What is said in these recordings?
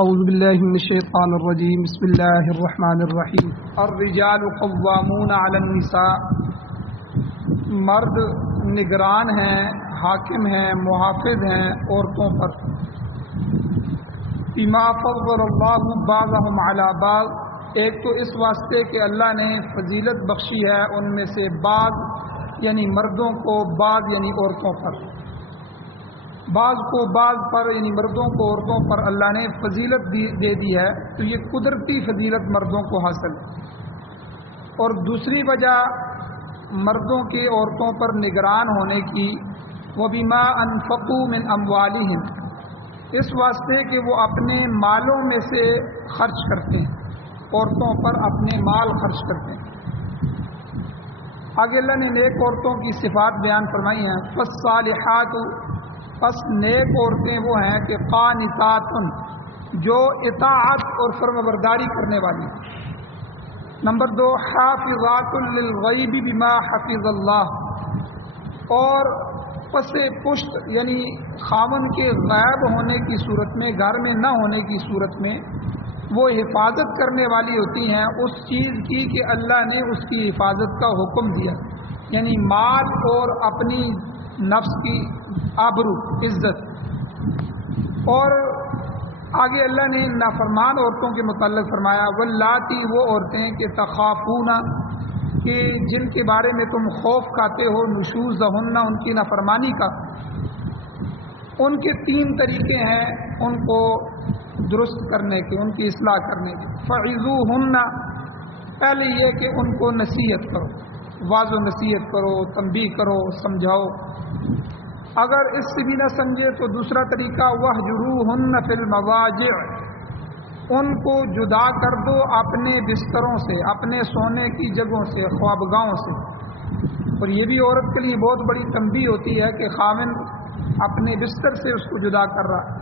اعوذ باللہ من الشیطان الرجیم بسم اللہ الرحمن الرحیم الرجال قوامون علی النساء، مرد نگران ہیں، حاکم ہیں، محافظ ہیں عورتوں پر. بما فضل اللہ بعضهم علی بعض، ایک تو اس واسطے کہ اللہ نے فضیلت بخشی ہے ان میں سے بعض یعنی مردوں کو، بعض یعنی عورتوں پر، بعض کو بعض پر یعنی مردوں کو عورتوں پر اللہ نے فضیلت دے دی ہے، تو یہ قدرتی فضیلت مردوں کو حاصل. اور دوسری وجہ مردوں کے عورتوں پر نگران ہونے کی، وَبِمَا أَنفَقُوا مِنْ أَمْوَالِهِمْ، اس واسطے کہ وہ اپنے مالوں میں سے خرچ کرتے ہیں، عورتوں پر اپنے مال خرچ کرتے ہیں. آگے اللہ نے نیک عورتوں کی صفات بیان فرمائی ہیں. فَالصَّالِحَاتُ، پس نیک عورتیں وہ ہیں کہ قانتات، جو اطاعت اور فرمانبرداری کرنے والی. نمبر 2، حافظات للغیب بما حفظ اللہ، اور پس پشت یعنی خامن کے غائب ہونے کی صورت میں، گھر میں نہ ہونے کی صورت میں وہ حفاظت کرنے والی ہوتی ہیں اس چیز کی کہ اللہ نے اس کی حفاظت کا حکم دیا، یعنی مال اور اپنی نفس کی آبرو، عزت. اور آگے اللہ نے نافرمان عورتوں کے متعلق فرمایا، واللاتی، وہ عورتیں کہ تخافون، کہ جن کے بارے میں تم خوف کھاتے ہو، نشوزہن، ان کی نافرمانی کا. ان کے 3 طریقے ہیں ان کو درست کرنے کے، ان کی اصلاح کرنے کے. فعظوہن، پہلے یہ کہ ان کو نصیحت کرو، واضح و نصیحت کرو، تنبیہ کرو، سمجھاؤ. اگر اس سے بھی نہ سمجھے تو دوسرا طریقہ، وَاہْجُرُوهُنَّ فِي الْمَضَاجِعِ، ان کو جدا کر دو اپنے بستروں سے، اپنے سونے کی جگہوں سے، خوابگاہوں سے. اور یہ بھی عورت کے لیے بہت بڑی تنبیہ ہوتی ہے کہ خاوند اپنے بستر سے اس کو جدا کر رہا.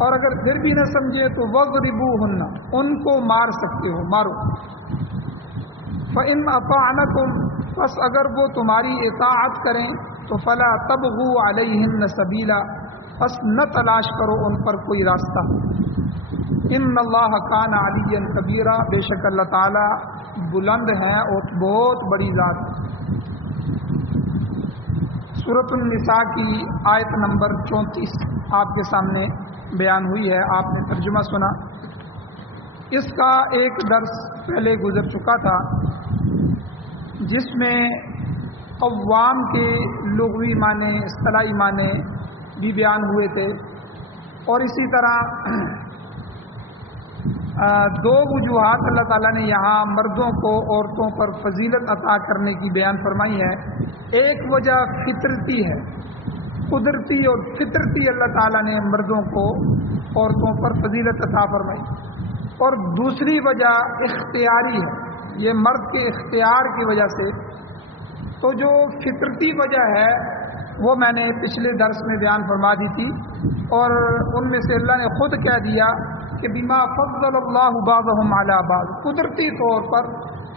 اور اگر پھر بھی نہ سمجھے تو وَاضْرِبُوهُنَّ، ان کو مار سکتے ہو، مارو. فَإِنْ أَطَعْنَكُمْ، پس اگر وہ تمہاری اطاعت کریں تو فلا تبغوا علیہن سبیلا، پس نہ تلاش کرو ان پر کوئی راستہ. ان اللہ کان علیا کبیرا، بے شک اللہ تعالی بلند ہے اور بہت بڑی ذات. سورۃ النساء کی آیت نمبر 34 آپ کے سامنے بیان ہوئی ہے، آپ نے ترجمہ سنا. اس کا ایک درس پہلے گزر چکا تھا جس میں قوام کے لغوی معنی، اصطلاحی معنی بھی بیان ہوئے تھے. اور اسی طرح 2 وجوہات اللہ تعالیٰ نے یہاں مردوں کو عورتوں پر فضیلت عطا کرنے کی بیان فرمائی ہے. ایک وجہ فطرتی ہے، قدرتی اور فطرتی اللہ تعالیٰ نے مردوں کو عورتوں پر فضیلت عطا فرمائی. اور دوسری وجہ اختیاری ہے، یہ مرد کے اختیار کی وجہ سے. تو جو فطرتی وجہ ہے وہ میں نے پچھلے درس میں بیان فرما دی تھی، اور ان میں سے اللہ نے خود کہہ دیا کہ بما فضل اللہ بعضهم علی بعض، قدرتی طور پر،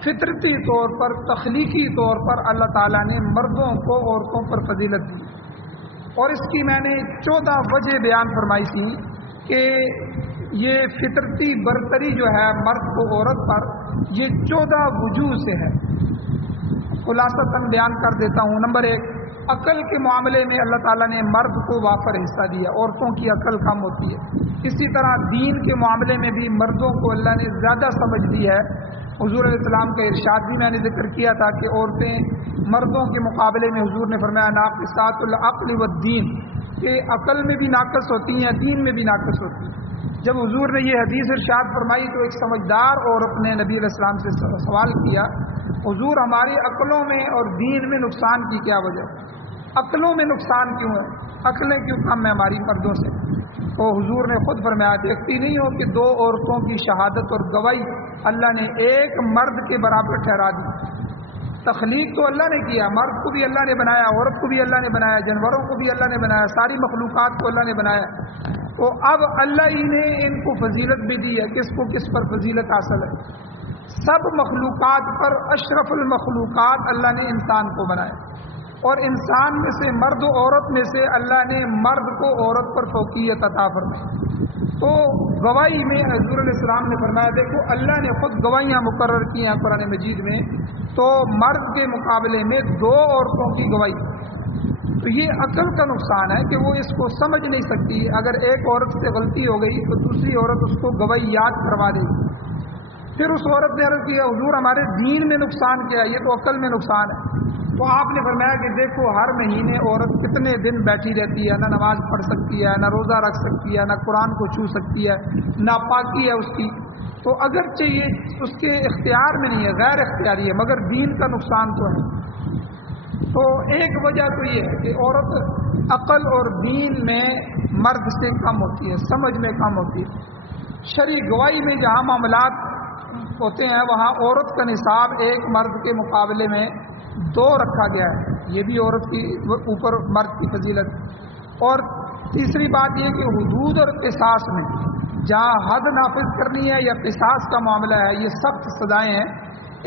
فطرتی طور پر، تخلیقی طور پر اللہ تعالیٰ نے مردوں کو عورتوں پر فضیلت دی. اور اس کی میں نے 14 وجہ بیان فرمائی تھی کہ یہ فطرتی برتری جو ہے مرد کو عورت پر، یہ 14 وجوہ سے ہے. خلاصتاً بیان کر دیتا ہوں. نمبر 1، عقل کے معاملے میں اللہ تعالیٰ نے مرد کو وافر حصہ دیا، عورتوں کی عقل کم ہوتی ہے. اسی طرح دین کے معاملے میں بھی مردوں کو اللہ نے زیادہ سمجھ دی ہے. حضور علیہ السلام کا ارشاد بھی میں نے ذکر کیا تھا کہ عورتیں مردوں کے مقابلے میں، حضور نے فرمایا ناقصات العقل والدین، کہ عقل میں بھی ناقص ہوتی ہیں، دین میں بھی ناقص ہوتی ہیں. جب حضور نے یہ حدیث ارشاد فرمائی تو ایک سمجھدار عورت نے نبی علیہ السلام سے سوال کیا، حضور ہماری عقلوں میں اور دین میں نقصان کی کیا وجہ؟ عقلوں میں نقصان کیوں ہے؟ عقلیں کیوں کم ہیں ہماری مردوں سے؟ تو حضور نے خود فرمایا، دیکھتی نہیں ہو کہ 2 عورتوں کی شہادت اور گواہی اللہ نے ایک مرد کے برابر ٹھہرا دی. تخلیق تو اللہ نے کیا، مرد کو بھی اللہ نے بنایا، عورت کو بھی اللہ نے بنایا، جانوروں کو بھی اللہ نے بنایا، ساری مخلوقات کو اللہ نے بنایا. تو اب اللہ ہی نے ان کو فضیلت بھی دی ہے. کس کو کس پر فضیلت حاصل ہے؟ سب مخلوقات پر اشرف المخلوقات اللہ نے انسان کو بنایا. اور انسان میں سے مرد و عورت میں سے اللہ نے مرد کو عورت پر فوقیت عطا فرمائی۔ تو گواہی میں حضور علیہ السلام نے فرمایا، دیکھو اللہ نے خود گواہیاں مقرر کی ہیں قرآن مجید میں، تو مرد کے مقابلے میں 2 عورتوں کی گواہی، تو یہ عقل کا نقصان ہے کہ وہ اس کو سمجھ نہیں سکتی۔ اگر ایک عورت سے غلطی ہو گئی تو دوسری عورت اس کو گواہی یاد کروا دے گی۔ پھر اس عورت نے عرض کیا، حضور ہمارے دین میں نقصان کیا ہے، یہ تو عقل میں نقصان ہے۔ تو آپ نے فرمایا کہ دیکھو ہر مہینے عورت کتنے دن بیٹھی رہتی ہے، نہ نماز پڑھ سکتی ہے، نہ روزہ رکھ سکتی ہے، نہ قرآن کو چھو سکتی ہے، ناپاکی ہے اس کی، تو اگرچہ یہ اس کے اختیار میں نہیں ہے، غیر اختیاری ہے، مگر دین کا نقصان تو ہے۔ تو ایک وجہ تو یہ ہے کہ عورت عقل اور دین میں مرد سے کم ہوتی ہے، سمجھ میں کم ہوتی ہے۔ شرعی گواہی میں جہاں معاملات ہوتے ہیں وہاں عورت کا نصاب ایک مرد کے مقابلے میں 2 رکھا گیا ہے، یہ بھی عورت کی اوپر مرد کی فضیلت۔ اور تیسری بات یہ کہ حدود اور قصاص میں جہاں حد نافذ کرنی ہے یا قصاص کا معاملہ ہے، یہ سخت سزائیں ہیں،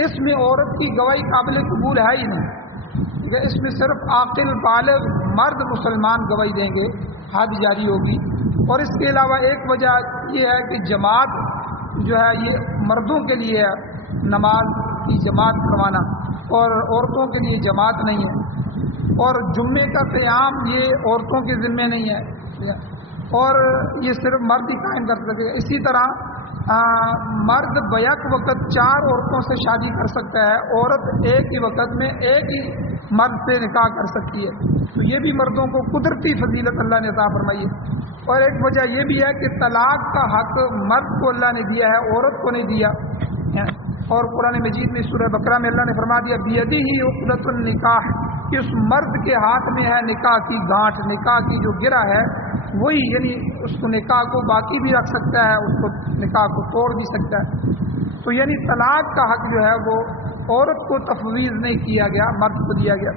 اس میں عورت کی گواہی قابل قبول ہے ہی نہیں، اس میں صرف عاقل بالغ مرد مسلمان گواہی دیں گے، حد جاری ہوگی۔ اور اس کے علاوہ ایک وجہ یہ ہے کہ جماعت جو ہے یہ مردوں کے لیے ہے، نماز کی جماعت کروانا، اور عورتوں کے لیے جماعت نہیں ہے، اور جمعے کا قیام یہ عورتوں کے ذمے نہیں ہے، اور یہ صرف مرد ہی قائم کر سکے۔ اسی طرح مرد بیک وقت 4 عورتوں سے شادی کر سکتا ہے، عورت ایک ہی وقت میں ایک ہی مرد سے نکاح کر سکتی ہے، تو یہ بھی مردوں کو قدرتی فضیلت اللہ نے عطا فرمائی ہے۔ اور ایک وجہ یہ بھی ہے کہ طلاق کا حق مرد کو اللہ نے دیا ہے، عورت کو نہیں دیا، اور قرآن مجید میں سورہ بقرہ میں اللہ نے فرما دیا بیدہ عقدۃ النکاح، کہ اس مرد کے ہاتھ میں ہے نکاح کی گانٹھ، نکاح کی جو گرہ ہے وہی، یعنی اس کو نکاح کو باقی بھی رکھ سکتا ہے، اس کو نکاح کو توڑ بھی سکتا ہے۔ تو یعنی طلاق کا حق جو ہے وہ عورت کو تفویض نہیں کیا گیا، مرد کو دیا گیا۔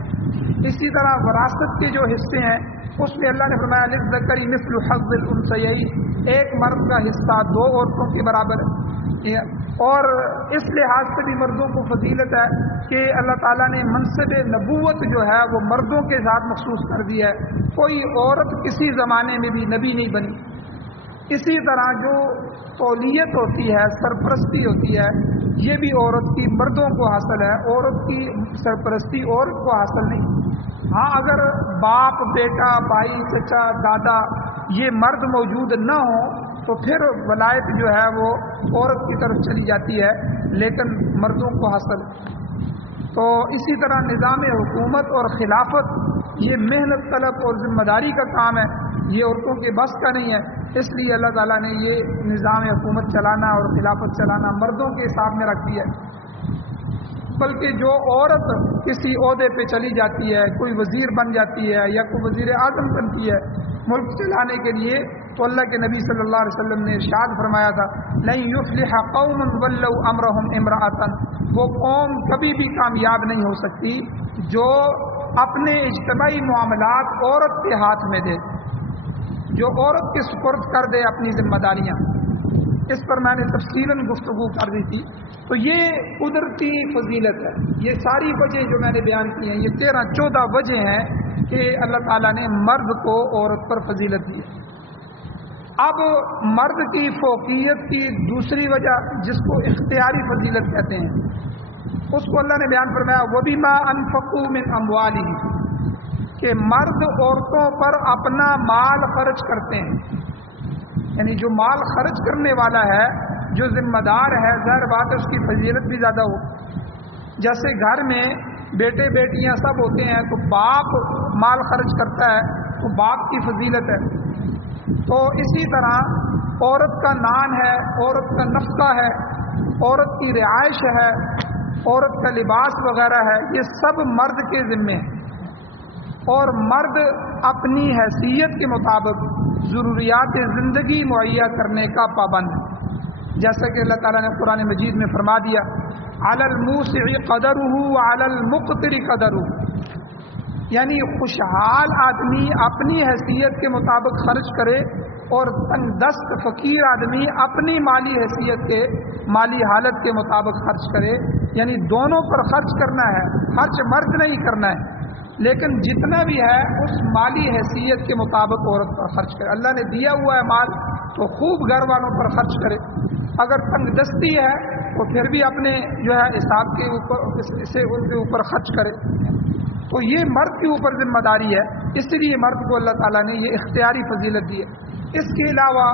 اسی طرح وراثت کے جو حصے ہیں اس میں اللہ نے فرمایا للذکر مثل حظ الانثیین، ایک مرد کا حصہ 2 عورتوں کے برابر ہے۔ اور اس لحاظ سے بھی مردوں کو فضیلت ہے کہ اللہ تعالیٰ نے منصب نبوت جو ہے وہ مردوں کے ساتھ مخصوص کر دیا ہے، کوئی عورت کسی زمانے میں بھی نبی نہیں بنی۔ اسی طرح جو تولیت ہوتی ہے، سرپرستی ہوتی ہے، یہ بھی عورت کی مردوں کو حاصل ہے، عورت کی سرپرستی عورت کو حاصل نہیں۔ ہاں اگر باپ، بیٹا، بھائی، چچا، دادا یہ مرد موجود نہ ہوں تو پھر ولایت جو ہے وہ عورت کی طرف چلی جاتی ہے، لیکن مردوں کو حاصل۔ تو اسی طرح نظام حکومت اور خلافت یہ محنت طلب اور ذمہ داری کا کام ہے، یہ عورتوں کے بس کا نہیں ہے، اس لیے اللہ تعالیٰ نے یہ نظام حکومت چلانا اور خلافت چلانا مردوں کے حساب میں رکھ دیا ہے۔ بلکہ جو عورت کسی عہدے پہ چلی جاتی ہے، کوئی وزیر بن جاتی ہے یا کوئی وزیر اعظم بنتی ہے ملک چلانے کے لیے، تو اللہ کے نبی صلی اللہ علیہ وسلم نے ارشاد فرمایا تھا لن یفلح قوم ولوا امرهم امرأة، وہ قوم کبھی بھی کامیاب نہیں ہو سکتی جو اپنے اجتماعی معاملات عورت کے ہاتھ میں دے، جو عورت کے سپرد کر دے اپنی ذمہ داریاں۔ اس پر میں نے تفصیلاً گفتگو کر دی تھی۔ تو یہ قدرتی فضیلت ہے، یہ ساری وجہ جو میں نے بیان کی ہیں، یہ 13-14 وجہ ہیں کہ اللہ تعالیٰ نے مرد کو عورت پر فضیلت دی۔ اب مرد کی فوقیت کی دوسری وجہ جس کو اختیاری فضیلت کہتے ہیں، اس کو اللہ نے بیان فرمایا وَبِمَا أَنفَقُوا مِنْ أَمْوَالِهِمْ، کہ مرد عورتوں پر اپنا مال خرچ کرتے ہیں، یعنی جو مال خرچ کرنے والا ہے، جو ذمہ دار ہے، ظاہر بات ہے اس کی فضیلت بھی زیادہ ہو۔ جیسے گھر میں بیٹے بیٹیاں سب ہوتے ہیں تو باپ مال خرچ کرتا ہے تو باپ کی فضیلت ہے، تو اسی طرح عورت کا نان ہے، عورت کا نفقہ ہے، عورت کی رہائش ہے، عورت کا لباس وغیرہ ہے، یہ سب مرد کے ذمے ہیں، اور مرد اپنی حیثیت کے مطابق ضروریات زندگی مہیا کرنے کا پابند ہے، جیسا کہ اللہ تعالیٰ نے قرآن مجید میں فرما دیا علی الموسع قدرہ وعلی المقتر قدرہ، یعنی خوشحال آدمی اپنی حیثیت کے مطابق خرچ کرے اور تنگ دست فقیر آدمی اپنی مالی حیثیت کے مالی حالت کے مطابق خرچ کرے، یعنی دونوں پر خرچ کرنا ہے، خرچ مرد نہیں کرنا ہے۔ لیکن جتنا بھی ہے اس مالی حیثیت کے مطابق عورت پر خرچ کرے. اللہ نے دیا ہوا ہے مال تو خوب گھر والوں پر خرچ کرے. اگر تنگ دستی ہے تو پھر بھی اپنے جو ہے حساب کے اوپر اسے ان کے اوپر خرچ کرے. تو یہ مرد کے اوپر ذمہ داری ہے، اس لیے مرد کو اللہ تعالیٰ نے یہ اختیاری فضیلت دی ہے. اس کے علاوہ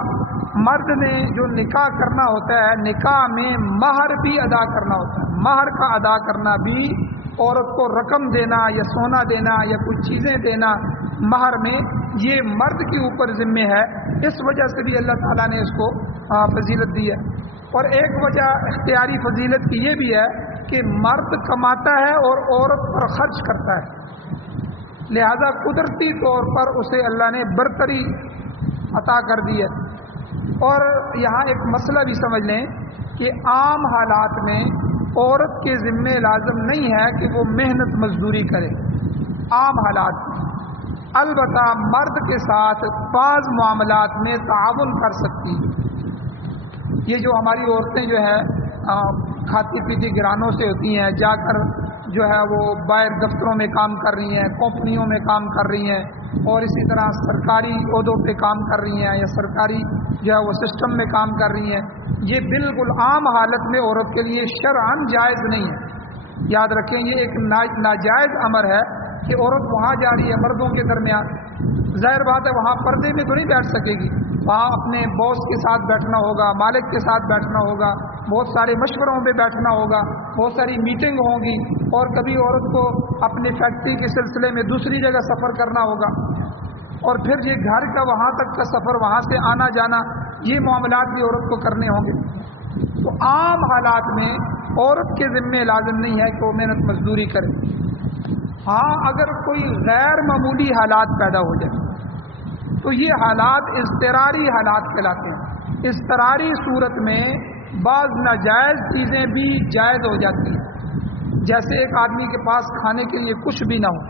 مرد نے جو نکاح کرنا ہوتا ہے، نکاح میں مہر بھی ادا کرنا ہوتا ہے. مہر کا ادا کرنا بھی، عورت کو رقم دینا یا سونا دینا یا کچھ چیزیں دینا مہر میں، یہ مرد کے اوپر ذمہ ہے. اس وجہ سے بھی اللہ تعالیٰ نے اس کو فضیلت دی ہے. اور ایک وجہ اختیاری فضیلت کی یہ بھی ہے کہ مرد کماتا ہے اور عورت پر خرچ کرتا ہے، لہذا قدرتی طور پر اسے اللہ نے برتری عطا کر دی ہے. اور یہاں ایک مسئلہ بھی سمجھ لیں کہ عام حالات میں عورت کے ذمہ لازم نہیں ہے کہ وہ محنت مزدوری کرے عام حالات میں. البتہ مرد کے ساتھ بعض معاملات میں تعاون کر سکتی. یہ جو ہماری عورتیں جو ہے کھاتی پیتی گرانوں سے ہوتی ہیں، جا کر جو ہے وہ باہر دفتروں میں کام کر رہی ہیں، کمپنیوں میں کام کر رہی ہیں، اور اسی طرح سرکاری عہدوں پہ کام کر رہی ہیں یا سرکاری جو ہے وہ سسٹم میں کام کر رہی ہیں، یہ بالکل عام حالت میں عورت کے لیے شرعاً جائز نہیں ہے. یاد رکھیں یہ ایک ناجائز امر ہے کہ عورت وہاں جا رہی ہے مردوں کے درمیان. ظاہر بات ہے وہاں پردے میں تو نہیں بیٹھ سکے گی، وہاں اپنے باس کے ساتھ بیٹھنا ہوگا، مالک کے ساتھ بیٹھنا ہوگا، بہت سارے مشوروں پہ بیٹھنا ہوگا، بہت ساری میٹنگ ہوں گی، اور کبھی عورت کو اپنی فیکٹری کے سلسلے میں دوسری جگہ سفر کرنا ہوگا، اور پھر یہ گھر کا وہاں تک کا سفر، وہاں سے آنا جانا، یہ معاملات بھی عورت کو کرنے ہوں گے. تو عام حالات میں عورت کے ذمہ لازم نہیں ہے کہ وہ محنت مزدوری کرے. ہاں اگر کوئی غیر معمولی حالات پیدا ہو جائے تو یہ حالات اضطراری حالات کہلاتے ہیں. اضطراری صورت میں بعض ناجائز چیزیں بھی جائز ہو جاتی ہیں. جیسے ایک آدمی کے پاس کھانے کے لیے کچھ بھی نہ ہو،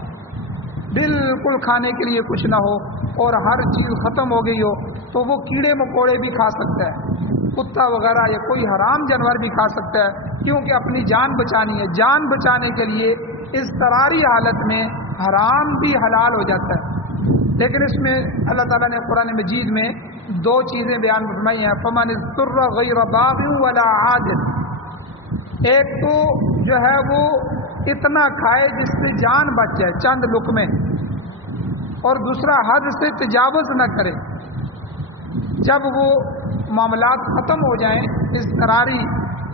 بالکل کھانے کے لیے کچھ نہ ہو، اور ہر چیز ختم ہو گئی ہو، تو وہ کیڑے مکوڑے بھی کھا سکتا ہے، کتا وغیرہ یا کوئی حرام جانور بھی کھا سکتا ہے، کیونکہ اپنی جان بچانی ہے. جان بچانے کے لیے اضطراری حالت میں حرام بھی حلال ہو جاتا ہے. لیکن اس میں اللہ تعالیٰ نے قرآن مجید میں دو چیزیں بیان فرمائی ہیں. فمن اضطر غیر باغ ولا عاد، ایک تو جو ہے وہ اتنا کھائے جس سے جان بچ جائے چند لقمے، اور دوسرا حد سے تجاوز نہ کرے. جب وہ معاملات ختم ہو جائیں اضطراری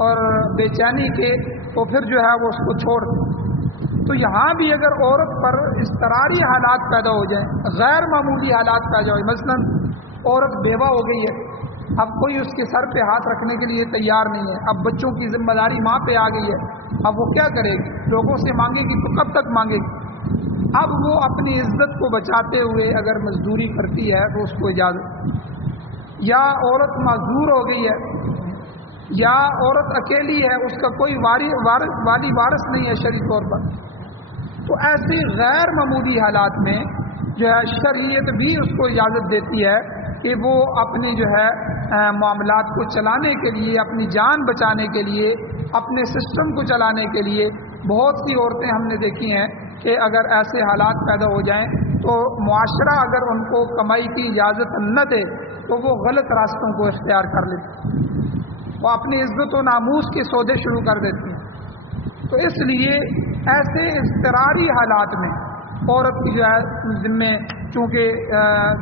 اور بے چینی کے، تو پھر جو ہے وہ اس کو چھوڑ دیں. تو یہاں بھی اگر عورت پر اضطراری حالات پیدا ہو جائیں، غیر معمولی حالات پیدا ہو جائیں، مثلا عورت بیوہ ہو گئی ہے، اب کوئی اس کے سر پہ ہاتھ رکھنے کے لیے تیار نہیں ہے، اب بچوں کی ذمہ داری ماں پہ آ گئی ہے، اب وہ کیا کرے گی؟ لوگوں سے مانگے گی تو کب تک مانگے گی؟ اب وہ اپنی عزت کو بچاتے ہوئے اگر مزدوری کرتی ہے تو اس کو اجازت. یا عورت معذور ہو گئی ہے، یا عورت اکیلی ہے، اس کا کوئی والی وارث نہیں ہے شرعی طور پر، تو ایسی غیر معمولی حالات میں جو ہے شریعت بھی اس کو اجازت دیتی ہے کہ وہ اپنی جو ہے معاملات کو چلانے کے لیے، اپنی جان بچانے کے لیے، اپنے سسٹم کو چلانے کے لیے. بہت سی عورتیں ہم نے دیکھی ہیں کہ اگر ایسے حالات پیدا ہو جائیں تو معاشرہ اگر ان کو کمائی کی اجازت نہ دے تو وہ غلط راستوں کو اختیار کر لیتی، وہ اپنی عزت و ناموس کے سودے شروع کر دیتی ہیں. تو اس لیے ایسے اضطراری حالات میں عورت کی جو ہے ذمے، چونکہ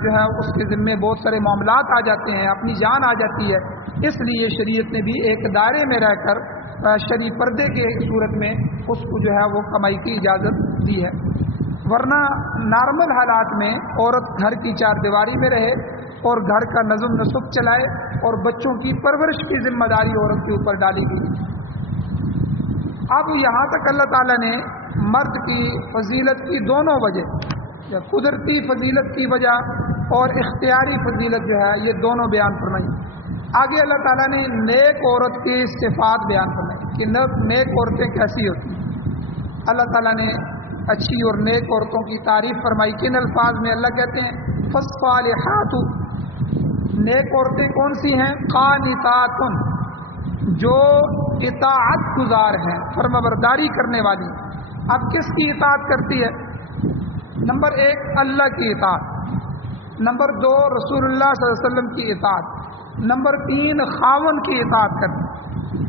جو ہے اس کے ذمے بہت سارے معاملات آ جاتے ہیں، اپنی جان آ جاتی ہے، اس لیے شریعت نے بھی ایک دائرے میں رہ کر شرعی پردے کے صورت میں اس کو جو ہے وہ کمائی کی اجازت دی ہے. ورنہ نارمل حالات میں عورت گھر کی چار دیواری میں رہے اور گھر کا نظم نسق چلائے، اور بچوں کی پرورش کی ذمہ داری عورت کے اوپر ڈالی گئی. اب یہاں تک اللہ تعالیٰ نے مرد کی فضیلت کی دونوں وجہ، یا قدرتی فضیلت کی وجہ اور اختیاری فضیلت جو ہے یہ دونوں بیان فرمائی. آگے اللہ تعالیٰ نے نیک عورت کی صفات بیان فرمائی کہ نیک عورتیں کیسی ہوتی ہیں. اللہ تعالیٰ نے اچھی اور نیک عورتوں کی تعریف فرمائی. کن الفاظ میں؟ اللہ کہتے ہیں فالصالحات، نیک عورتیں کون سی ہیں؟ قانتات، جو اطاعت گزار ہیں، فرمانبرداری کرنے والی. اب کس کی اطاعت کرتی ہے؟ نمبر 1 اللہ کی اطاعت، نمبر 2 رسول اللہ صلی اللہ علیہ وسلم کی اطاعت، نمبر 3 خاوند کی اطاعت کرنا۔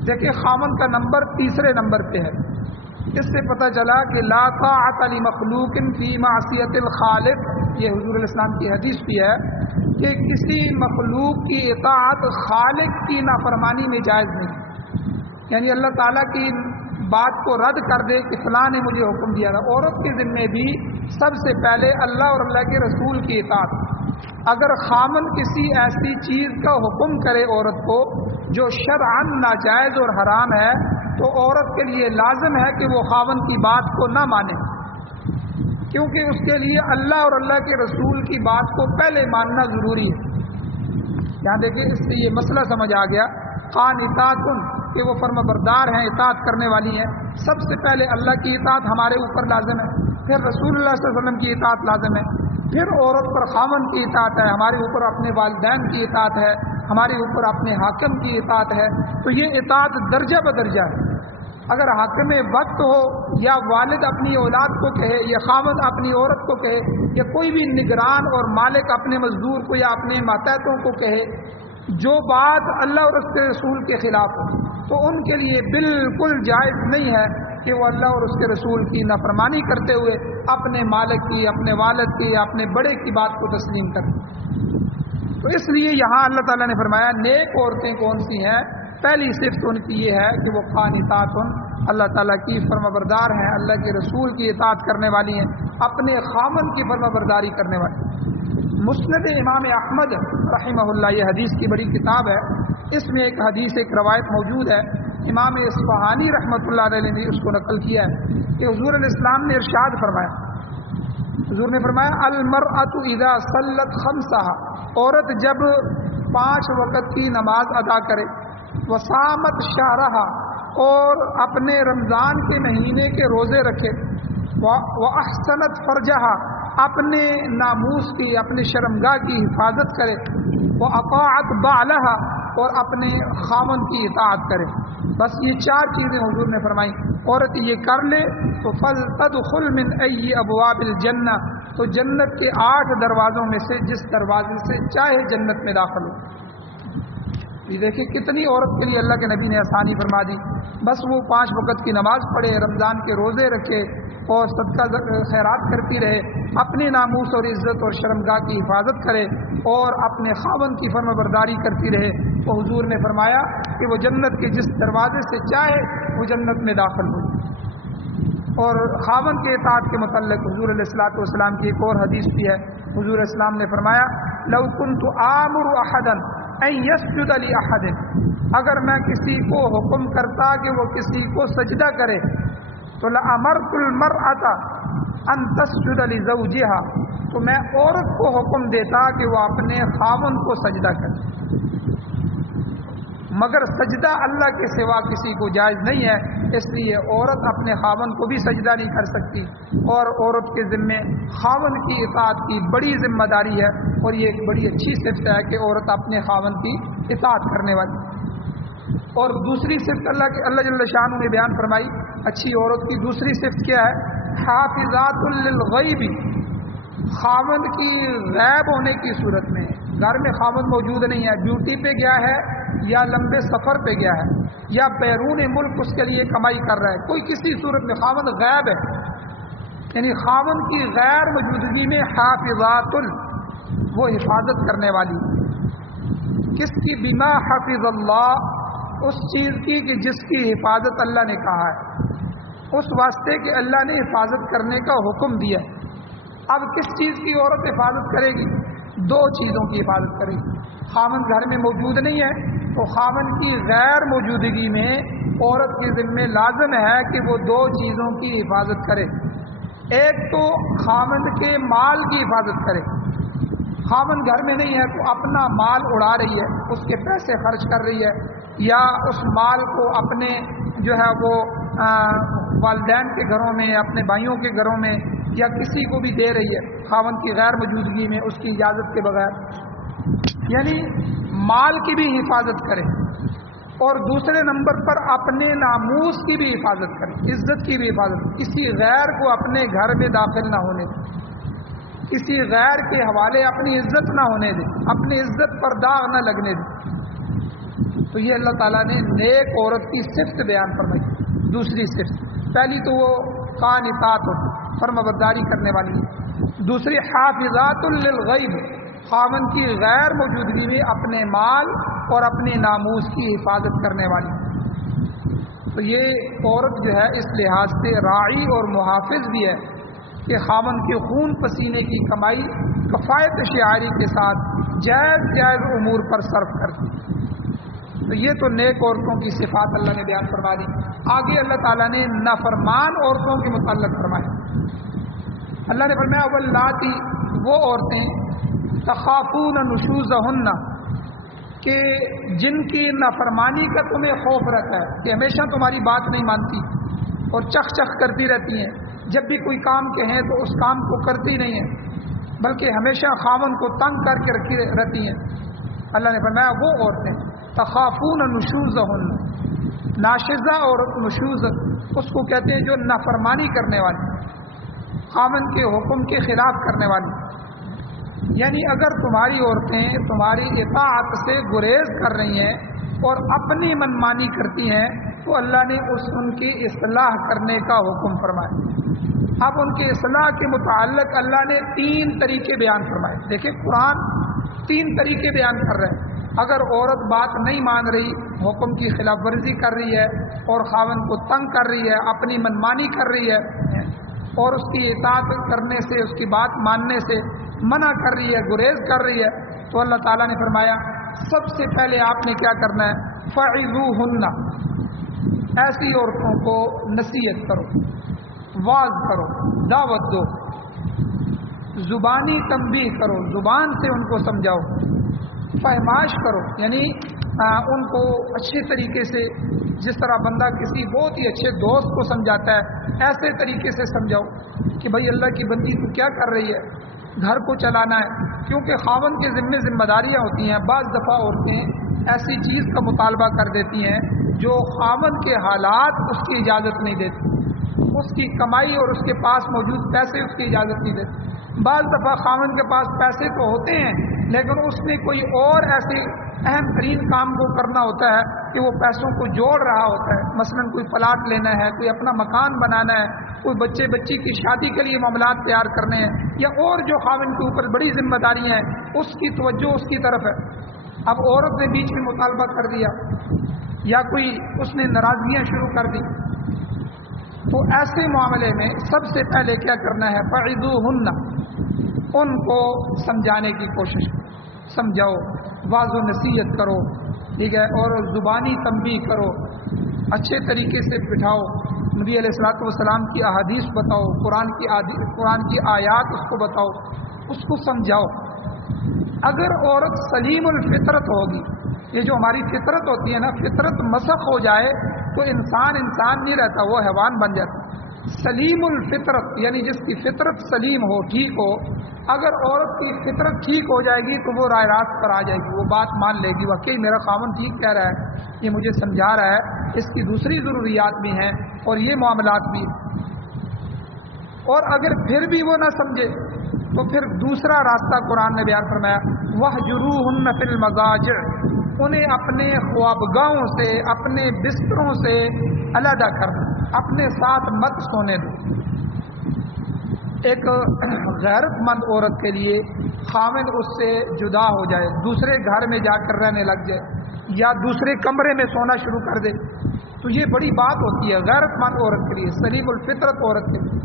دیکھیں خاوند کا نمبر تیسرے نمبر پہ ہے۔ اس سے پتہ چلا کہ لا طاعت لمخلوق فی معصیت الخالق، یہ حضور علیہ السلام کی حدیث بھی ہے کہ کسی مخلوق کی اطاعت خالق کی نافرمانی میں جائز نہیں، یعنی اللہ تعالیٰ کی بات کو رد کر دے کہ فلاں نے مجھے حکم دیا تھا۔ عورت کے ذمے بھی سب سے پہلے اللہ اور اللہ کے رسول کی اطاعت۔ اگر خامن کسی ایسی چیز کا حکم کرے عورت کو جو شرعاً ناجائز اور حرام ہے تو عورت کے لیے لازم ہے کہ وہ خامن کی بات کو نہ مانے، کیونکہ اس کے لیے اللہ اور اللہ کے رسول کی بات کو پہلے ماننا ضروری ہے۔ یہاں دیکھیں اس سے یہ مسئلہ سمجھ آ گیا، قانتات کہ وہ فرما بردار ہیں، اطاعت کرنے والی ہیں۔ سب سے پہلے اللہ کی اطاعت ہمارے اوپر لازم ہے، پھر رسول اللہ صلی اللہ علیہ وسلم کی اطاعت لازم ہے، پھر عورت پر خاوند کی اطاعت ہے، ہمارے اوپر اپنے والدین کی اطاعت ہے، ہمارے اوپر اپنے حاکم کی اطاعت ہے۔ تو یہ اطاعت درجہ بدرجہ ہے۔ اگر حاکم وقت ہو یا والد اپنی اولاد کو کہے یا خاوند اپنی عورت کو کہے یا کوئی بھی نگران اور مالک اپنے مزدور کو یا اپنے ماتحتوں کو کہے جو بات اللہ اور اس کے رسول کے خلاف ہو تو ان کے لیے بالکل جائز نہیں ہے کہ وہ اللہ اور اس کے رسول کی نافرمانی کرتے ہوئے اپنے مالک کی، اپنے والد کی یا اپنے بڑے کی بات کو تسلیم کریں۔ تو اس لیے یہاں اللہ تعالیٰ نے فرمایا نیک عورتیں کون سی ہیں؟ پہلی صفت ان کی یہ ہے کہ وہ قانتات اللہ تعالیٰ کی فرما بردار ہیں، اللہ کے رسول کی اطاعت کرنے والی ہیں، اپنے خامن کی فرما برداری کرنے والی۔ مسند امام احمد رحمہ اللہ، یہ حدیث کی بڑی کتاب ہے، اس میں ایک حدیث، ایک روایت موجود ہے، امام اصفہانی رحمۃ اللہ علیہ نے اس کو نقل کیا ہے کہ حضور علیہ السلام نے ارشاد فرمایا، حضور نے فرمایا المرأۃ اذا صلت خمسها، عورت جب 5 وقت کی نماز ادا کرے، وصامت شہرہا، اور اپنے رمضان کے مہینے کے روزے رکھے، واحسنت فرجہا، اپنے ناموس کی، اپنے شرمگاہ کی حفاظت کرے، واطاعت بعلہا، اور اپنے خاوند کی اطاعت کرے۔ بس یہ 4 چیزیں حضور نے فرمائی، عورت یہ کر لے تو فلتدخل من ای ابواب الجنہ، تو جنت کے 8 دروازوں میں سے جس دروازے سے چاہے جنت میں داخل ہو۔ یہ دیکھیں کتنی عورت کے لیے اللہ کے نبی نے آسانی فرما دی، بس وہ 5 وقت کی نماز پڑھے، رمضان کے روزے رکھے اور صدقہ خیرات کرتی رہے، اپنے ناموس اور عزت اور شرمگاہ کی حفاظت کرے اور اپنے خاوند کی فرما برداری کرتی رہے، تو حضور نے فرمایا کہ وہ جنت کے جس دروازے سے چاہے وہ جنت میں داخل ہو۔ اور خاوند کے اطاعت کے متعلق حضور علیہ الصلوۃ والسلام کی ایک اور حدیث بھی ہے، حضور اسلام نے فرمایا لو کنت آمر احدا ان یسجد لاحد، اگر میں کسی کو حکم کرتا کہ وہ کسی کو سجدہ کرے تو لامرت المرأة ان تسجد لزوجها، تو میں عورت کو حکم دیتا کہ وہ اپنے خاوند کو سجدہ کرے، مگر سجدہ اللہ کے سوا کسی کو جائز نہیں ہے، اس لیے عورت اپنے خاوند کو بھی سجدہ نہیں کر سکتی، اور عورت کے ذمے خاوند کی اطاعت کی بڑی ذمہ داری ہے، اور یہ ایک بڑی اچھی صفت ہے کہ عورت اپنے خاوند کی اطاعت کرنے والی۔ اور دوسری صفت اللہ جل شانہ نے بیان فرمائی، اچھی عورت کی دوسری صفت کیا ہے؟ حافظات للغیب، خاوند کی غائب ہونے کی صورت میں، گھر میں خاوند موجود نہیں ہے، ڈیوٹی پہ گیا ہے یا لمبے سفر پہ گیا ہے یا بیرون ملک اس کے لیے کمائی کر رہا ہے، کوئی کسی صورت میں خاوند غائب ہے، یعنی خاوند کی غیر موجودگی میں حافظات، وہ حفاظت کرنے والی، کس کی؟ بما حفظ اللہ، اس چیز کی کہ جس کی حفاظت اللہ نے کہا ہے، اس واسطے کہ اللہ نے حفاظت کرنے کا حکم دیا ہے۔ اب کس چیز کی عورت حفاظت کرے گی؟ 2 چیزوں کی حفاظت کرے گی۔ خاوند گھر میں موجود نہیں ہے تو خاوند کی غیر موجودگی میں عورت کے ذمہ لازم ہے کہ وہ 2 چیزوں کی حفاظت کرے، ایک تو خاوند کے مال کی حفاظت کرے، خاوند گھر میں نہیں ہے تو اپنا مال اڑا رہی ہے، اس کے پیسے خرچ کر رہی ہے، یا اس مال کو اپنے جو ہے وہ والدین کے گھروں میں، اپنے بھائیوں کے گھروں میں یا کسی کو بھی دے رہی ہے خاوند کی غیر موجودگی میں اس کی اجازت کے بغیر، یعنی مال کی بھی حفاظت کرے، اور دوسرے نمبر پر اپنے ناموس کی بھی حفاظت کرے، عزت کی بھی حفاظت، کسی غیر کو اپنے گھر میں داخل نہ ہونے، کسی غیر کے حوالے اپنی عزت نہ ہونے دے، اپنی عزت پر داغ نہ لگنے دے۔ تو یہ اللہ تعالیٰ نے نیک عورت کی صفت بیان فرمائی۔ دوسری صفت، پہلی تو وہ قانتات ہوتی، فرمانبرداری کرنے والی ہے۔ دوسری حافظات للغیب، خاوند کی غیر موجودگی میں اپنے مال اور اپنے ناموس کی حفاظت کرنے والی۔ تو یہ عورت جو ہے اس لحاظ سے راعی اور محافظ بھی ہے کہ خاوند کے خون پسینے کی کمائی کفایت شعاری کے ساتھ جائز جائز امور پر صرف کرتی۔ تو یہ تو نیک عورتوں کی صفات اللہ نے بیان فرما دی۔ آگے اللہ تعالیٰ نے نافرمان عورتوں کے متعلق فرمایا۔ اللہ نے فرمایا واللاتی، وہ عورتیں تخافون نشوزہن، کہ جن کی نافرمانی کا تمہیں خوف رہتا ہے، کہ ہمیشہ تمہاری بات نہیں مانتی اور چخ چخ کرتی رہتی ہیں، جب بھی کوئی کام کہیں تو اس کام کو کرتی نہیں ہیں، بلکہ ہمیشہ خاوند کو تنگ کر کے رکھی رہتی ہیں۔ اللہ نے فرمایا وہ عورتیں تخافون نشوزہن، ناشزہ اور نشوز اس کو کہتے ہیں جو نافرمانی کرنے والی، خاوند کے حکم کے خلاف کرنے والی۔ یعنی اگر تمہاری عورتیں تمہاری اطاعت سے گریز کر رہی ہیں اور اپنی منمانی کرتی ہیں تو اللہ نے ان کی اصلاح کرنے کا حکم فرمایا۔ اب ان کی اصلاح کے متعلق اللہ نے 3 طریقے بیان فرمائے۔ دیکھیں قرآن 3 طریقے بیان کر رہے ہیں۔ اگر عورت بات نہیں مان رہی، حکم کی خلاف ورزی کر رہی ہے اور خاوند کو تنگ کر رہی ہے، اپنی منمانی کر رہی ہے اور اس کی اطاعت کرنے سے، اس کی بات ماننے سے منع کر رہی ہے، گریز کر رہی ہے، تو اللہ تعالیٰ نے فرمایا سب سے پہلے آپ نے کیا کرنا ہے، فعظوہن، ایسی عورتوں کو نصیحت کرو، واعظ کرو، دعوت دو، زبانی تنبیہ کرو، زبان سے ان کو سمجھاؤ، فہمائش کرو، یعنی ان کو اچھے طریقے سے، جس طرح بندہ کسی بہت ہی اچھے دوست کو سمجھاتا ہے ایسے طریقے سے سمجھاؤ کہ بھائی اللہ کی بندی تو کیا کر رہی ہے، گھر کو چلانا ہے، کیونکہ خاوند کے ذمہ داریاں ہوتی ہیں۔ بعض دفعہ عورتیں ایسی چیز کا مطالبہ کر دیتی ہیں جو خاوند کے حالات اس کی اجازت نہیں دیتی، اس کی کمائی اور اس کے پاس موجود پیسے اس کی اجازت نہیں دیتے۔ بعض دفعہ خاوند کے پاس پیسے تو ہوتے ہیں لیکن اس نے کوئی اور ایسے اہم ترین کام کو کرنا ہوتا ہے کہ وہ پیسوں کو جوڑ رہا ہوتا ہے، مثلا کوئی پلاٹ لینا ہے، کوئی اپنا مکان بنانا ہے، کوئی بچے بچی کی شادی کے لیے معاملات تیار کرنے ہیں، یا اور جو خاوند کے اوپر بڑی ذمہ داریاں ہیں اس کی توجہ اس کی طرف ہے۔ اب عورت نے بیچ میں مطالبہ کر دیا یا کوئی اس نے ناراضگیاں شروع کر دی، تو ایسے معاملے میں سب سے پہلے کیا کرنا ہے، فعظوہن، ان کو سمجھانے کی کوشش کرو، سمجھاؤ، واعظ و نصیحت کرو، ٹھیک ہے، اور زبانی تنبیہ کرو، اچھے طریقے سے بٹھاؤ، نبی علیہ الصلوۃ والسلام کی احادیث بتاؤ، قرآن کی آیات اس کو بتاؤ، اس کو سمجھاؤ۔ اگر عورت سلیم الفطرت ہوگی، یہ جو ہماری فطرت ہوتی ہے نا، فطرت مسخ ہو جائے تو انسان نہیں رہتا، وہ حیوان بن جاتا۔ سلیم الفطرت یعنی جس کی فطرت سلیم ہو، ٹھیک ہو، اگر عورت کی فطرت ٹھیک ہو جائے گی تو وہ راہ راست پر آ جائے گی، وہ بات مان لے گی، واقعی میرا خاوند ٹھیک کہہ رہا ہے، یہ مجھے سمجھا رہا ہے، اس کی دوسری ضروریات بھی ہیں اور یہ معاملات بھی۔ اور اگر پھر بھی وہ نہ سمجھے تو پھر دوسرا راستہ قرآن نے بیان فرمایا، وَاہْجُرُوهُنَّ فِي الْمَضَاجِعِ، انہیں اپنے خوابگاہوں سے، اپنے بستروں سے علیحدہ کرنا، اپنے ساتھ مت سونے دو۔ ایک غیرت مند عورت کے لیے خاوند اس سے جدا ہو جائے، دوسرے گھر میں جا کر رہنے لگ جائے یا دوسرے کمرے میں سونا شروع کر دے تو یہ بڑی بات ہوتی ہے غیرت مند عورت کے لیے، سلیم الفطرت عورت کے لیے۔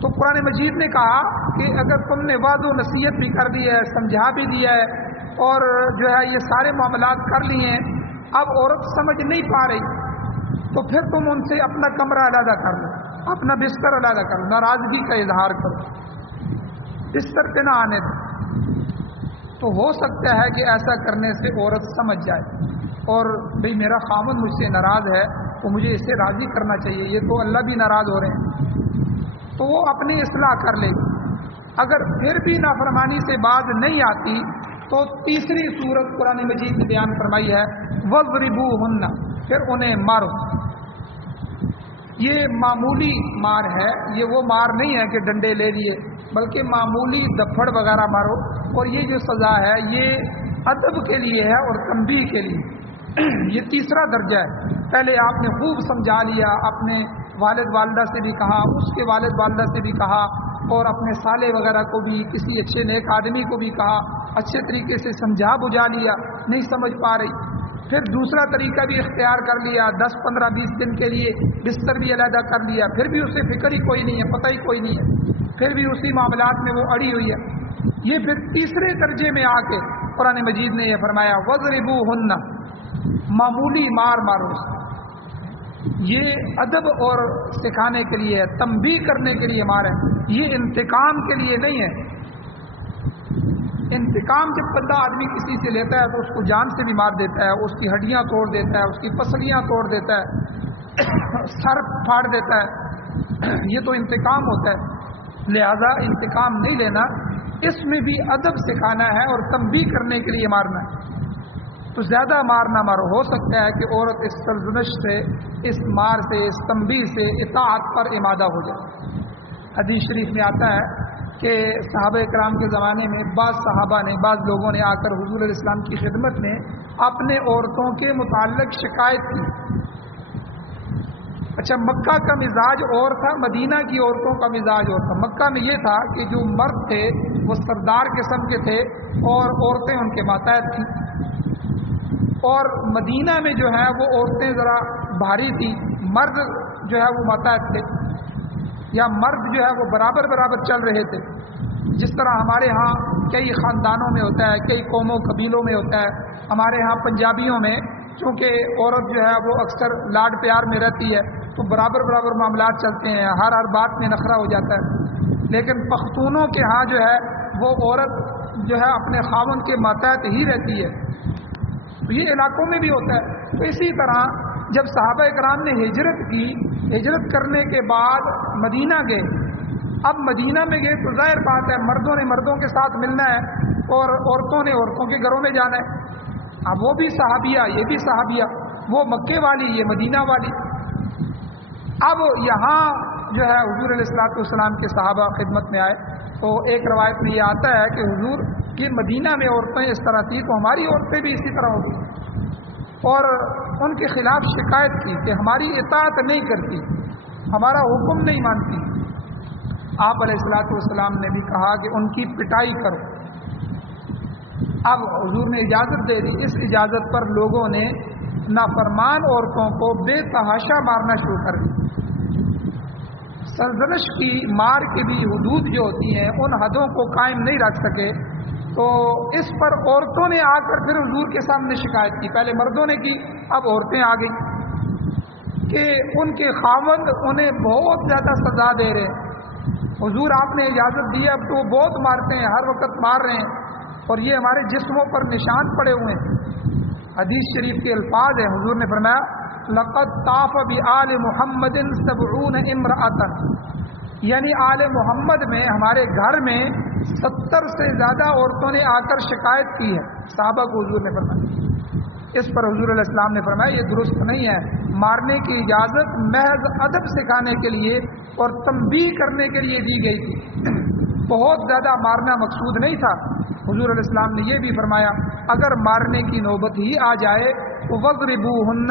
تو قرآن مجید نے کہا کہ اگر تم نے واعظ و نصیحت بھی کر دی ہے، سمجھا بھی دیا ہے اور جو ہے یہ سارے معاملات کر لیے ہیں، اب عورت سمجھ نہیں پا رہی تو پھر تم ان سے اپنا کمرہ علیحدہ کر لو، اپنا بستر علیحدہ کرو، ناراضگی کا اظہار کرو، بستر پہ نہ آنے دو۔ تو ہو سکتا ہے کہ ایسا کرنے سے عورت سمجھ جائے اور بھئی میرا خاوند مجھ سے ناراض ہے تو مجھے اس سے راضی کرنا چاہیے، یہ تو اللہ بھی ناراض ہو رہے ہیں، تو وہ اپنی اصلاح کر لے۔ اگر پھر بھی نافرمانی سے باز نہیں آتی تو تیسری صورت قرآن مجید نے بیان فرمائی ہے، وَضْرِبُوهُنَّ، پھر انہیں مارو۔ یہ معمولی مار ہے، یہ وہ مار نہیں ہے کہ ڈنڈے لے لیے بلکہ معمولی دفڑ وغیرہ مارو، اور یہ جو سزا ہے یہ ادب کے لیے ہے اور تنبیہ کے لیے۔ یہ تیسرا درجہ ہے۔ پہلے آپ نے خوب سمجھا لیا، اپنے والد والدہ سے بھی کہا، اس کے والد والدہ سے بھی کہا، اور اپنے سالے وغیرہ کو بھی، کسی اچھے نیک آدمی کو بھی کہا، اچھے طریقے سے سمجھا بجھا لیا، نہیں سمجھ پا رہی۔ پھر دوسرا طریقہ بھی اختیار کر لیا، 10 15 20 دن کے لیے بستر بھی علیحدہ کر لیا، پھر بھی اسے فکر ہی کوئی نہیں ہے، پتہ ہی کوئی نہیں ہے، پھر بھی اسی معاملات میں وہ اڑی ہوئی ہے۔ یہ پھر تیسرے درجے میں آ کے قرآن مجید نے یہ فرمایا وَضْرِبُوهُنَّ، معمولی مار مارو۔ یہ ادب اور سکھانے کے لیے، تنبیہ کرنے کے لیے مار ہے، یہ انتقام کے لیے نہیں ہے۔ انتقام جب بندہ آدمی کسی سے لیتا ہے تو اس کو جان سے بھی مار دیتا ہے، اس کی ہڈیاں توڑ دیتا ہے، اس کی پسلیاں توڑ دیتا ہے، سر پھاڑ دیتا ہے، یہ تو انتقام ہوتا ہے۔ لہذا انتقام نہیں لینا، اس میں بھی ادب سکھانا ہے اور تنبیہ کرنے کے لیے مارنا ہے۔ تو زیادہ مار نہ مارو، ہو سکتا ہے کہ عورت اس سرزنش سے، اس مار سے، اس تنبیہ سے اطاعت پر امادہ ہو جائے۔ حدیث شریف میں آتا ہے کہ صحابہ کرام کے زمانے میں بعض صحابہ نے، بعض لوگوں نے آ کر حضور علیہ السلام کی خدمت میں اپنے عورتوں کے متعلق شکایت کی۔ اچھا، مکہ کا مزاج اور تھا، مدینہ کی عورتوں کا مزاج اور تھا۔ مکہ میں یہ تھا کہ جو مرد تھے وہ سردار قسم کے تھے اور عورتیں ان کے ماتحت تھیں، اور مدینہ میں جو ہے وہ عورتیں ذرا بھاری تھی، مرد جو ہے وہ ماتحت تھے، یا مرد جو ہے وہ برابر برابر چل رہے تھے۔ جس طرح ہمارے ہاں کئی خاندانوں میں ہوتا ہے، کئی قوموں قبیلوں میں ہوتا ہے، ہمارے ہاں پنجابیوں میں چونکہ عورت جو ہے وہ اکثر لاڈ پیار میں رہتی ہے تو برابر برابر معاملات چلتے ہیں، ہر بات میں نخرہ ہو جاتا ہے۔ لیکن پختونوں کے ہاں جو ہے وہ عورت جو ہے اپنے خاوند کے ماتحت ہی رہتی ہے، تو یہ علاقوں میں بھی ہوتا ہے۔ تو اسی طرح جب صحابہ کرام نے ہجرت کی، ہجرت کرنے کے بعد مدینہ گئے، اب مدینہ میں گئے تو ظاہر بات ہے مردوں نے مردوں کے ساتھ ملنا ہے اور عورتوں نے عورتوں کے گھروں میں جانا ہے۔ اب وہ بھی صحابیہ، یہ بھی صحابیہ، وہ مکے والی، یہ مدینہ والی۔ اب یہاں جو ہے حضور علیہ السلام کے صحابہ خدمت میں آئے تو ایک روایت میں یہ آتا ہے کہ حضور کی مدینہ میں عورتیں اس طرح تھیں تو ہماری عورتیں بھی اسی طرح ہوتی، اور ان کے خلاف شکایت کی کہ ہماری اطاعت نہیں کرتی، ہمارا حکم نہیں مانتی۔ آپ علیہ السلام نے بھی کہا کہ ان کی پٹائی کرو۔ اب حضور نے اجازت دے دی، اس اجازت پر لوگوں نے نافرمان عورتوں کو بے تحاشا مارنا شروع کر دی۔ سرزنش کی مار کی بھی حدود جو ہوتی ہیں ان حدوں کو قائم نہیں رکھ سکے، تو اس پر عورتوں نے آ کر پھر حضور کے سامنے شکایت کی۔ پہلے مردوں نے کی، اب عورتیں آ گئی کہ ان کے خاوند انہیں بہت زیادہ سزا دے رہے ہیں، حضور آپ نے اجازت دی، اب تو وہ بہت مارتے ہیں، ہر وقت مار رہے ہیں، اور یہ ہمارے جسموں پر نشان پڑے ہوئے ہیں۔ حدیث شریف کے الفاظ ہیں، حضور نے فرمایا لقد طاف بآل محمد 70 امرأة، یعنی آل محمد میں، ہمارے گھر میں 70 سے زیادہ عورتوں نے آ کر شکایت کی ہے، صحابہ کو حضور نے فرمایا۔ اس پر حضور علیہ السلام نے فرمایا یہ درست نہیں ہے، مارنے کی اجازت محض ادب سکھانے کے لیے اور تنبیہ کرنے کے لیے دی گئی تھی، بہت زیادہ مارنا مقصود نہیں تھا۔ حضور علیہ السلام نے یہ بھی فرمایا اگر مارنے کی نوبت ہی آ جائے تو وَضْرِبُوهُنَّ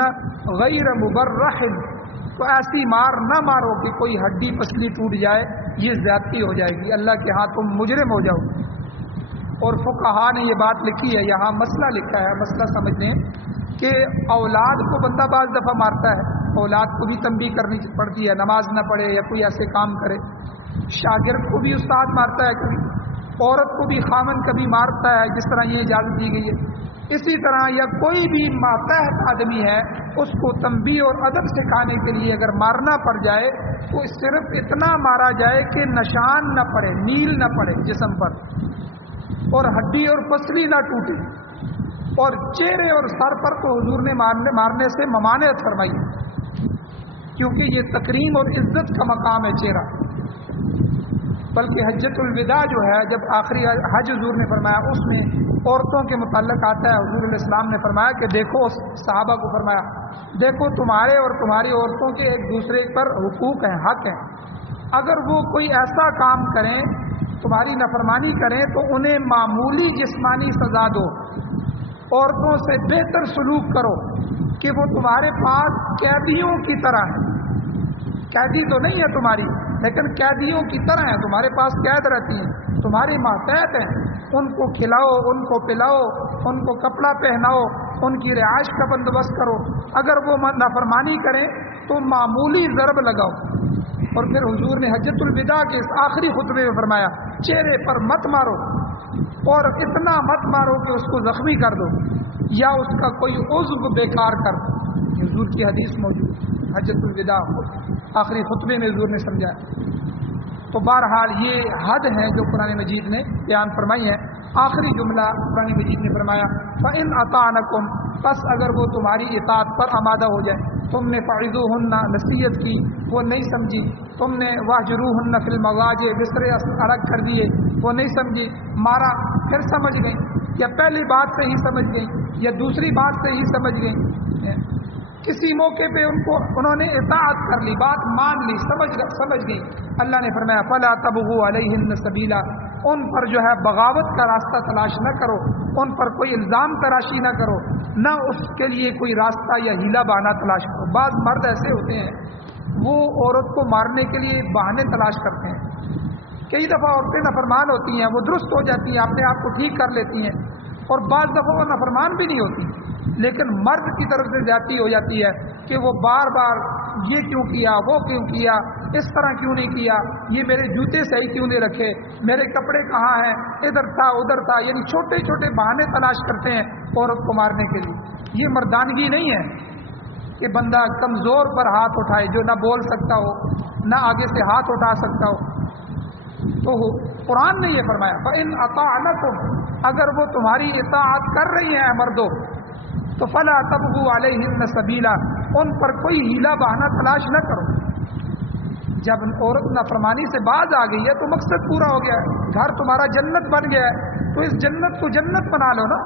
غَيْرَ مُبَرَّحٍ، تو ایسی مار نہ مارو کہ کوئی ہڈی پسلی ٹوٹ جائے، یہ زیادتی ہو جائے گی، اللہ کے ہاں تم مجرم ہو جاؤ۔ اور فقہا نے یہ بات لکھی ہے، یہاں مسئلہ لکھا ہے، مسئلہ سمجھ لیں کہ اولاد کو بندہ بعض دفعہ مارتا ہے، اولاد کو بھی تنبیہ کرنی پڑتی ہے، نماز نہ پڑھے یا کوئی ایسے کام کرے، شاگرد کو بھی استاد مارتا ہے، کبھی عورت کو بھی خامن کبھی مارتا ہے، جس طرح یہ اجازت دی گئی ہے۔ اسی طرح یا کوئی بھی ماتحت آدمی ہے، اس کو تنبیہ اور ادب سکھانے کے لیے اگر مارنا پڑ جائے تو صرف اتنا مارا جائے کہ نشان نہ پڑے، نیل نہ پڑے جسم پر، اور ہڈی اور پسلی نہ ٹوٹے، اور چہرے اور سر پر تو حضور نے مارنے سے ممانعت فرمائی، کیونکہ یہ تکریم اور عزت کا مقام ہے چہرہ۔ بلکہ حجۃ الوداع جو ہے، جب آخری حج حضور نے فرمایا، اس میں عورتوں کے متعلق آتا ہے، حضور علیہ السلام نے فرمایا کہ دیکھو، صحابہ کو فرمایا دیکھو تمہارے اور تمہاری عورتوں کے ایک دوسرے پر حقوق ہیں، حق ہیں، اگر وہ کوئی ایسا کام کریں تمہاری نافرمانی کریں تو انہیں معمولی جسمانی سزا دو، عورتوں سے بہتر سلوک کرو کہ وہ تمہارے پاس قیدیوں کی طرح ہیں۔ قیدی تو نہیں ہے تمہاری، لیکن قیدیوں کی طرح ہیں، تمہارے پاس قید رہتی ہیں، تمہاری ماتحت ہیں، ان کو کھلاؤ، ان کو پلاؤ، ان کو کپڑا پہناؤ، ان کی رہائش کا بندوبست کرو۔ اگر وہ نافرمانی کریں تو معمولی ضرب لگاؤ۔ اور پھر حضور نے حجۃ الوداع کے اس آخری خطبے میں فرمایا چہرے پر مت مارو، اور اتنا مت مارو کہ اس کو زخمی کر دو یا اس کا کوئی عضو بیکار کر دو۔ حضور کی حدیث موجود حجۃ الوداع آخری خطبے میں حضور نے سمجھایا۔ تو بہرحال یہ حد ہیں جو قرآن مجید نے بیان فرمائی ہے۔ آخری جملہ قرآن مجید نے فرمایا فَإِنْ أَطَعْنَكُمْ، پس اگر وہ تمہاری اطاعت پر آمادہ ہو جائیں، تم نے فَعِظُوهُنَّ نصیحت کی، وہ نہیں سمجھی، تم نے وَاهْجُرُوهُنَّ فِي الْمَضَاجِعِ بسترے الگ کر دیے، وہ نہیں سمجھی، مارا، پھر سمجھ گئی، یا پہلی بات سے ہی سمجھ گئی یا دوسری بات سے ہی سمجھ گئی، کسی موقع پہ انہوں نے اطاعت کر لی، بات مان لی، سمجھ گئی، اللہ نے فرمایا فَلَا تَبْغُوا عَلَيْهِنَّ سَبِيلًا، ان پر جو ہے بغاوت کا راستہ تلاش نہ کرو، ان پر کوئی الزام تراشی نہ کرو، نہ اس کے لیے کوئی راستہ یا ہیلا بہانہ تلاش کرو۔ بعض مرد ایسے ہوتے ہیں وہ عورت کو مارنے کے لیے بہانے تلاش کرتے ہیں۔ کئی دفعہ عورتیں نافرمان ہوتی ہیں، وہ درست ہو جاتی ہیں، اپنے آپ کو ٹھیک کر لیتی ہیں، اور بعض دفعہ وہ نافرمان بھی نہیں ہوتی، لیکن مرد کی طرف سے زیادتی ہو جاتی ہے کہ وہ بار بار یہ کیوں کیا، وہ کیوں کیا، اس طرح کیوں نہیں کیا، یہ میرے جوتے صحیح کیوں نہیں رکھے، میرے کپڑے کہاں ہیں، ادھر تھا ادھر تھا، یعنی چھوٹے چھوٹے بہانے تلاش کرتے ہیں عورت کو مارنے کے لیے۔ یہ مردانگی نہیں ہے کہ بندہ کمزور پر ہاتھ اٹھائے، جو نہ بول سکتا ہو نہ آگے سے ہاتھ اٹھا سکتا ہو۔ تو قرآن نے یہ فرمایا فَإِنْ أَطَعْنَكُمْ، اگر وہ تمہاری اطاعت کر رہی ہیں مردوں، تو فَلَا تَبْغُوا عَلَيْهِنَّ سَبِيلًا، ان پر کوئی ہیلا بہانہ تلاش نہ کرو۔ جب عورت نافرمانی سے باز آ گئی ہے تو مقصد پورا ہو گیا ہے، گھر تمہارا جنت بن گیا ہے، تو اس جنت کو جنت بنا لو نا،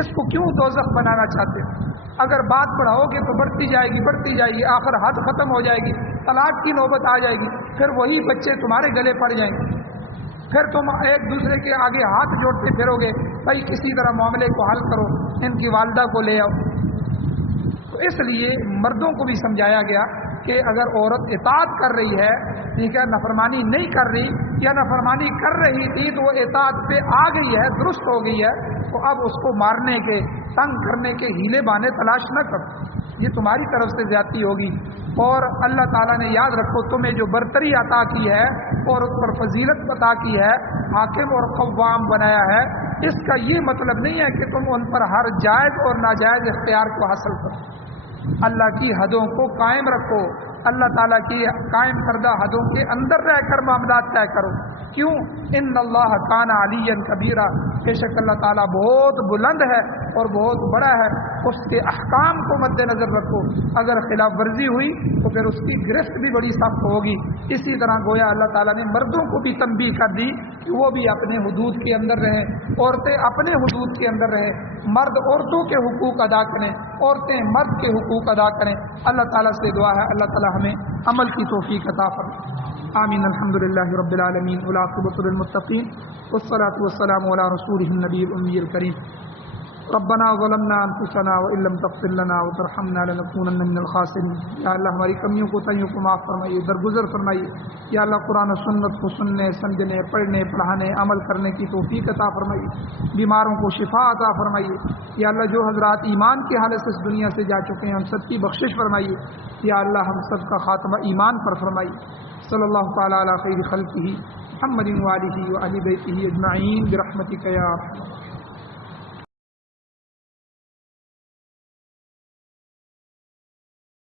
اس کو کیوں دوزخ بنانا چاہتے ہو؟ اگر بات بڑھاؤ گے تو بڑھتی جائے گی، آخر حد ختم ہو جائے گی، طلاق کی نوبت آ جائے گی، پھر وہی بچے تمہارے گلے پڑ جائیں گے، پھر تم ایک دوسرے کے آگے ہاتھ جوڑتے پھرو گے، بھائی کسی طرح معاملے کو حل کرو، ان کی والدہ کو لے آؤ۔ تو اس لیے مردوں کو بھی سمجھایا گیا کہ اگر عورت اطاعت کر رہی ہے، ٹھیک ہے، نافرمانی نہیں کر رہی یا نافرمانی کر رہی تھی تو وہ اطاعت پہ آ گئی ہے، درست ہو گئی ہے، تو اب اس کو مارنے کے، تنگ کرنے کے ہیلے بہانے تلاش نہ کرو، یہ تمہاری طرف سے زیادتی ہوگی۔ اور اللہ تعالیٰ نے یاد رکھو تمہیں جو برتری عطا کی ہے اور اس پر فضیلت عطا کی ہے، حاکم اور قوام بنایا ہے، اس کا یہ مطلب نہیں ہے کہ تم ان پر ہر جائز اور ناجائز اختیار کو حاصل کرو۔ اللہ کی حدوں کو قائم رکھو، اللہ تعالیٰ کی قائم کردہ حدوں کے اندر رہ کر معاملات طے کرو۔ کیوں؟ ان اللہ کان علی کبیرہ، بے شک اللہ تعالیٰ بہت بلند ہے اور بہت بڑا ہے، اس کے احکام کو مد نظر رکھو، اگر خلاف ورزی ہوئی تو پھر اس کی گرفت بھی بڑی سخت ہوگی۔ اسی طرح گویا اللہ تعالیٰ نے مردوں کو بھی تنبیہ کر دی کہ وہ بھی اپنے حدود کے اندر رہیں، عورتیں اپنے حدود کے اندر رہیں، مرد عورتوں کے حقوق ادا کریں، عورتیں مرد کے حقوق ادا کریں۔ اللہ تعالیٰ سے دعا ہے اللہ تعالیٰ ہمیں عمل کی توفیق عطا فرمائے۔ آمین۔ الحمد للہ رب العالمین والعاقبۃ للمتقین والصلاۃ والسلام علی رسولہ النبی الأمی الکریم۔ ربنا ظلمنا انفسنا وان لم تغفر لنا وترحمنا لنكونن من الخاسرین۔ یا اللہ ہماری کمیوں کو تائیوں کو معاف فرمائیے، درگزر فرمائیے۔ یا اللہ قرآن و سنت کو سننے، سمجھنے، پڑھنے، پڑھانے، عمل کرنے کی توفیق عطا فرمائیے، بیماروں کو شفا عطا فرمائیے۔ یا اللہ جو حضرات ایمان کے حالت سے اس دنیا سے جا چکے ہیں ان سب کی بخشش فرمائیے۔ یا اللہ ہم سب کا خاتمہ ایمان پر فرمائیے۔ صلی اللہ تعالی علی خیر خلقہ محمد وآلہ وآل بیتہ اجمعین برحمتک یا